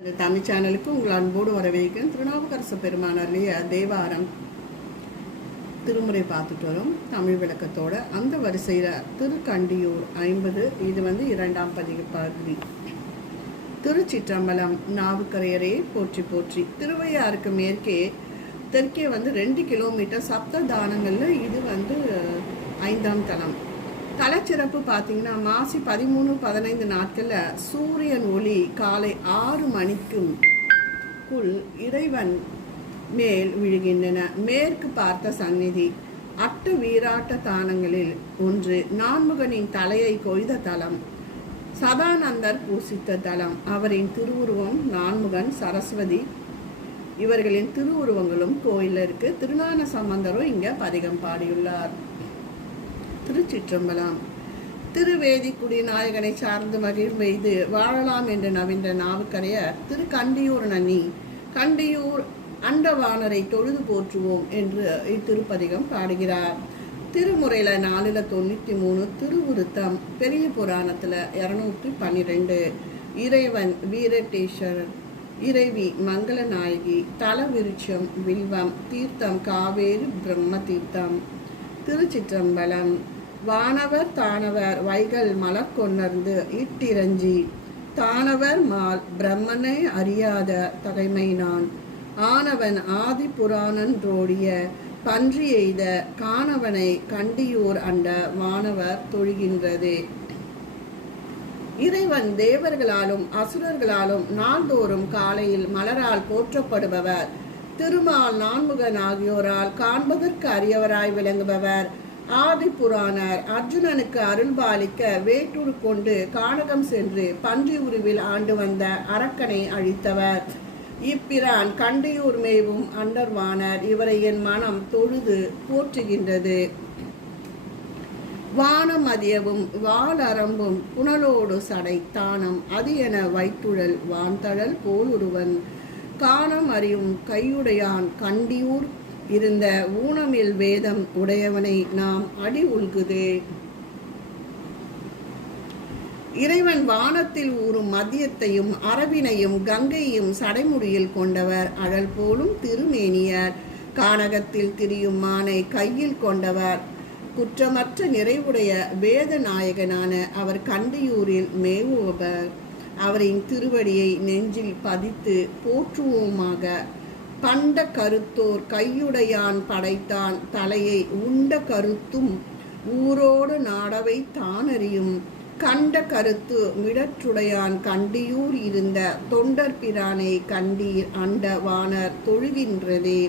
இந்த தமிழ் சேனலுக்கு உங்கள் அன்போடு வரவேற்கிறேன். திருநாவுக்கரசு பெருமானாருடைய தேவாரம் திருமுறை பார்த்துட்டு வரும் தமிழ் விளக்கத்தோட. அந்த வரிசையில் திருக்கண்டியூர் 50, இது இரண்டாம் பகுதி. திருச்சிற்றம்பலம். நாவுக்கரையரே போற்றி போற்றி. திருவையாருக்கு தெற்கே 2 கிலோமீட்டர் சப்த தானங்களில் இது 5ஆம் தலம். தலச்சிறப்பு பார்த்தீங்கன்னா, மாசி 13, 15 நாட்களில் சூரியன் ஒளி காலை 6 மணிக்குள் இறைவன் மேல் விழுகின்றன. மேற்கு பார்த்த சந்நிதி. 8 வீராட்ட தானங்களில் ஒன்று. நான்முகனின் தலையை கொய்த தலம். சதானந்தர் பூசித்த தலம். அவரின் திருவுருவம் நான்முகன், சரஸ்வதி இவர்களின் திருவுருவங்களும் கோயிலில் இருக்கு. திருஞான சம்பந்தரும் இங்க பதிகம் பாடியுள்ளார். திருச்சிற்றம்பலம். திருவேதிக்குடி நாயகனை சார்ந்து மகிழ்வெய்து வாழலாம் என்று நவின்ற நாவுக்கரையர் திருக்கண்டியூர் நன்னி கண்டியூர் அண்டவானரை தொழுது போற்றுவோம் என்று இத்திருப்பதிகம் பாடுகிறார். திருமுறையில 493, திருவுருத்தம் பெரிய புராணத்துல 212. இறைவன் வீரட்டேஸ்வரர், இறைவி மங்களநாயகி, தலவிருட்சம் வில்வம், தீர்த்தம் காவேரி பிரம்ம தீர்த்தம். திருச்சிற்றம்பலம். வானவர் தானவர் வைகள் மலர் கொணர்ந்து இட்டிரஞ்சி தானவர் மால் பிரம்மனை அறியாத தகைமை நான் ஆனவன் ஆதி புராணன் ரோடிய பன்றி எய்த காணவனை கண்டியூர் அண்ட வானவர் தொழுகின்றது. இறைவன் தேவர்களாலும் அசுரர்களாலும் நாள்தோறும் காலையில் மலரால் போற்றப்படுபவர். திருமால், நான்முகன் ஆகியோரால் காண்பதற்கு அரியவராய் விளங்குபவர். ஆதி புராணர் அர்ஜுனனுக்கு அருள்பாலிக்க வேட்டூர் கொண்டு கானகம் சென்று பன்றி உருவில் ஆண்டு வந்த அரக்கனை அழித்தவர். இப்பிரான் கண்டியூர் மேவும் அண்டர்வானர். இவரை என் மனம் தொழுது போற்றுகின்றது. வானம் அதியவும் வாளரம்பும் புனலோடு சடை தானம் அது என வைத்துழல் வான்தழல் போலுருவன் காணம் அறியும் கையுடையான் கண்டியூர் இருந்த ஊனமில் வேதம் உடையவனை நாம் அடி உள்குதே. இறைவன் வானத்தில் ஊறும் மதியத்தையும் அரவினையும் கங்கையும் சடைமுடியில் கொண்டவர். அழல் போலும் திருமேனியர். கானகத்தில் திரியும் மானை கையில் கொண்டவர். குற்றமற்ற நிறைவுடைய வேத நாயகனான அவர் கண்டியூரில் மேவுபவர். அவரின் திருவடியை நெஞ்சில் பதித்து போற்றுவோமாக. பண்ட கருத்தோர் கையுடையான் படைத்தான் தலையை உண்ட கருத்தும் ஊரோடு நாடவை தானறியும் கண்ட கருத்து மிடற்றுடையான் கண்டியூர் இருந்த தொண்டர் பிரானை கண்டீர் அண்ட வானர் தொழுகின்றதே.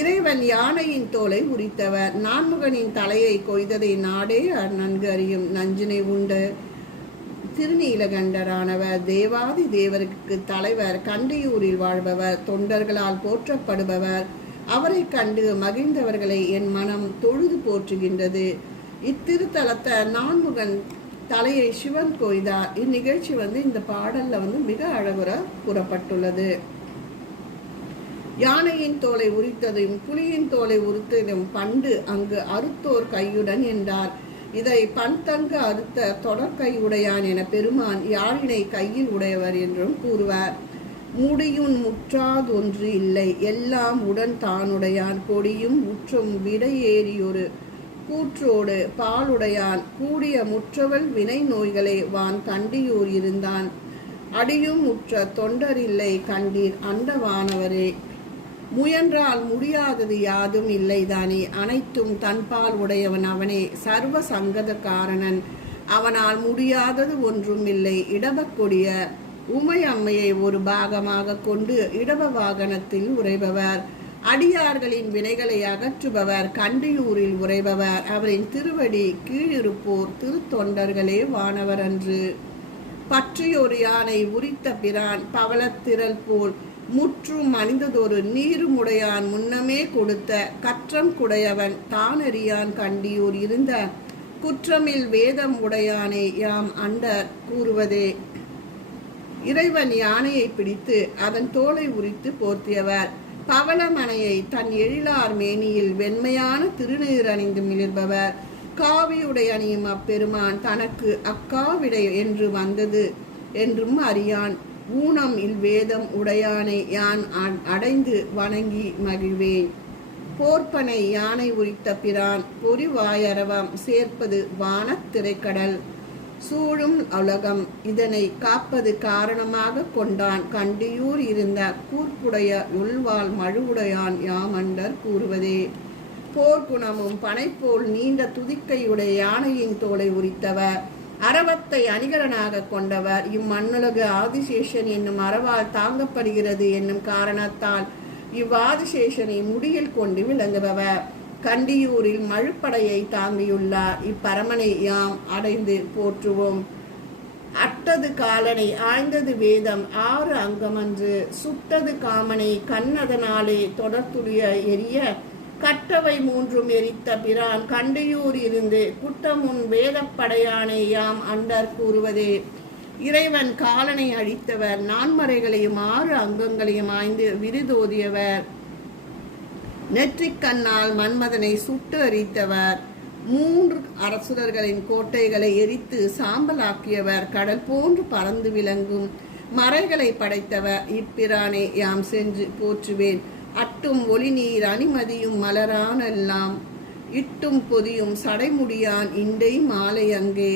இறைவன் யானையின் தோலை உரித்தவர். நான்முகனின் தலையை கொய்ததை நாடே நன்கு அறியும் நஞ்சினை உண்ட திருநீலகண்டரானவர். தேவாதி தேவருக்கு தலைவர். கண்டியூரில் வாழ்பவர். தொண்டர்களால் போற்றப்படுபவர். அவரை கண்டு மகிழ்ந்தவர்களை என் மனம் தொழுது போற்றுகின்றது. இத்திருத்தலத்தை நான்முகன் தலையை சிவன் கொய்தார். இந்நிகழ்ச்சி இந்த பாடல்ல மிக அழகுற கூறப்பட்டுள்ளது. யானையின் தோலை உரித்ததும் புலியின் தோலை உரித்ததும் பண்டு அங்கு அறுத்தோர் கையுடன் என்றார். இதை பன்தங்க அறுத்த தொடர்கையுடையான் என பெருமான் யாழினை கையில் உடையவர் என்றும் கூறுவார். முடியும் முற்றாதொன்று இல்லை எல்லாம் உடன் தானுடையான் கொடியும் முற்றும் விடையேறியொரு கூற்றோடு பாலுடையான் கூடிய முற்றவள் வினை நோய்களை வான் கண்டியூர் இருந்தான். அடியும் முற்ற தொண்டரில்லை கண்டீர் அண்டவானவரே. முயன்றால் முடியாதது யாதும் இல்லைதானே. அனைத்தும் தன்பால் உடையவன் அவனே. சர்வ சங்கத காரணன். அவனால் முடியாதது ஒன்றும் இல்லை. இடபக்கொடிய உமை அம்மையை ஒரு பாகமாக கொண்டு இடப வாகனத்தில் உரைபவர். அடியார்களின் வினைகளை அகற்றுபவர். கண்டியூரில் உரைபவர். அவரின் திருவடி கீழிருப்போர் திருத்தொண்டர்களே வானவர் அன்று. பற்றியொரு யானை உரித்த பிரான் பவளத்திரல் போல் முற்றும் அணிந்ததொரு நீருமுடையான் முன்னமே கொடுத்த கற்றம் குடையவன் தானறியான் கண்டியூர் இருந்த குற்றமில் வேதம் உடையானே யாம் அண்டர் கூறுவதே. இறைவன் யானையை பிடித்து அதன் தோலை உரித்து போர்த்தியவர். பவளமனையை தன் எழிலார் மேனியில் வெண்மையான திருநீர் அணிந்து மிளிர்பவர். காவியுடை அணியும் அப்பெருமான் தனக்கு அக்காவிடை என்று வந்தது என்றும் அறியான். ஊனம் வேதம் உடையானை யான் அடைந்து வணங்கி மகிழ்வேன். போர்ப்பனை யானை உரித்த பிரான் பொறிவாயரவம் சேர்ப்பது வானத் திரைக்கடல் சூழும் உலகம் இதனை காப்பது காரணமாக கொண்டான் கண்டியூர் இருந்த கூர்ப்புடைய உள்வாள் மழுவுடையான் யாமண்டர் கூறுவதே. போர்க்குணமும் பனைப்போல் நீண்ட துதிக்கையுடைய யானையின் தோலை உரித்தவர் அரவத்தை அணிகலனாக கொண்டவர் இம்மண்ணுலகு ஆதிசேஷன் என்னும் அரவால் தாங்கப்படுகிறது என்னும் காரணத்தால் இவ்வாதிசேஷனை முடியில் கொண்டு விளங்குபவர். கண்டியூரில் மழுப்படையை தாங்கியுள்ளார். இப்பரமனை யாம் அடைந்து போற்றுவோம். அட்டது காலனை ஆய்ந்தது வேதம் 6 அங்கமன்று சுட்டது காமனை கண்ணதனாலே தொடர்த்துடைய எரிய கட்டவை 3 எரித்த பிரான் கண்டியூர் இருந்து குட்டமுன் வேதப்படையானை யாம் அண்டர் கூறுவதே. இறைவன் காலனை அழித்தவர். நான்மறைகளையும் 6 அங்கங்களையும் ஆய்ந்து விருதோதியவர். நெற்றிக்கண்ணால் மன்மதனை சுட்டு அரித்தவர். 3 அரசுரர்களின் கோட்டைகளை எரித்து சாம்பலாக்கியவர். கடல் போன்று பறந்து விளங்கும் மறைகளை படைத்தவர். இப்பிரானே யாம் சென்று போற்றுவேன். அட்டும் ஒளி நீர் அணிமதியும் மலரானெல்லாம் இட்டும் பொதியும் சடைமுடியான் இண்டை மாலை அங்கே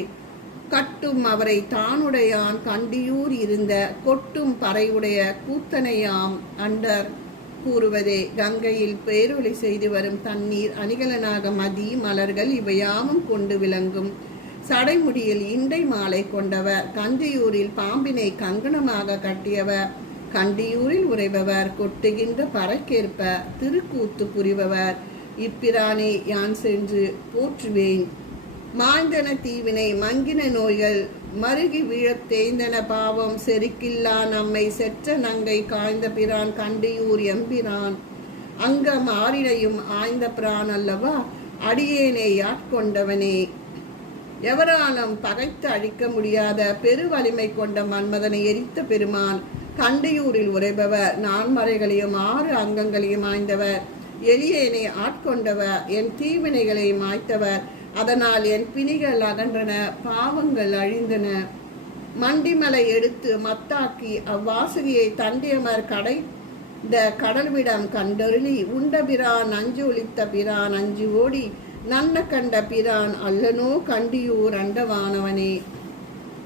கட்டும் அவரை தானுடையான் கண்டியூர் இருந்த கொட்டும் பறையுடைய கூத்தனையாம் அண்டர் கூறுவதே. கங்கையில் பேரொளி செய்து வரும் தண்ணீர் அணிகலனாக மதி மலர்கள் இவையாவும் கொண்டு விளங்கும் சடைமுடியில் இண்டை மாலை கொண்டவர். கண்டியூரில் பாம்பினை கங்கணமாக கட்டியவர். கண்டியூரில் உறைபவர். கொட்டுகின்ற பறைக்கேற்ப திருக்கூத்து புரிபவர். இப்பிரானே யான் சென்று போற்றுவேன். மாய்ந்தன தீவினை மங்கின நோய்கள் மருகி வீழத் தேய்ந்தன பாவம் செருக்கில்லா நம்மை செற்ற நங்கை காய்ந்த பிரான் கண்டியூர் எம்பிரான் அங்க மாறினையும் ஆய்ந்த பிரான் அல்லவா அடியேனை ஆட்கொண்டவனே. எவராலும் பகைத்து அழிக்க முடியாத பெரு வலிமை கொண்ட மன்மதனை எரித்த பெருமான் கண்டியூரில் உரைபவர். நான்மறைகளையும் 6 அங்கங்களையும் ஆய்ந்தவர். எளியேனை ஆட்கொண்டவர். என் தீவினைகளை மாய்த்தவர். அதனால் என் பிணிகள் அகன்றன, பாவங்கள் அழிந்தன. மண்டிமலை எடுத்து மத்தாக்கி அவ்வாசுகியை தண்டியமர் கடைந்த கடல்விடம் கண்டருளி உண்டபிரான் அஞ்சு ஒளித்த பிரான் அஞ்சு ஓடி நன்ன கண்ட பிரான் அல்லனோ கண்டியூர் அண்டவானவனே.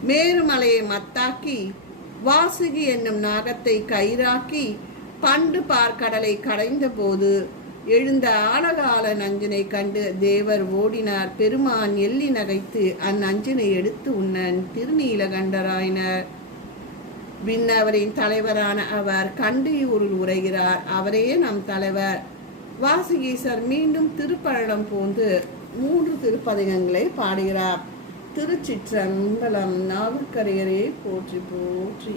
மேருமலையை மத்தாக்கி வாசுகி என்னும் நாகத்தை கயிறாக்கி பண்டு பார்க்கடலை கடைந்த போது எழுந்த ஆழகால நஞ்சினை கண்டு தேவர் ஓடினார். பெருமான் எள்ளி நகைத்து அந்நஞ்சினை எடுத்து உண்ணன் திருநீலகண்டராயினர். விண்ணவரின் தலைவரான அவர் கண்டியூரில் உரைகிறார். அவரே நம் தலைவர். வாசுகீசர் மீண்டும் திருப்பழனம் போந்து 3 திருப்பதிகங்களை பாடுகிறார். திருச்சிற்றம்பலம். நாவுக்கரையரே போற்றி போற்றி.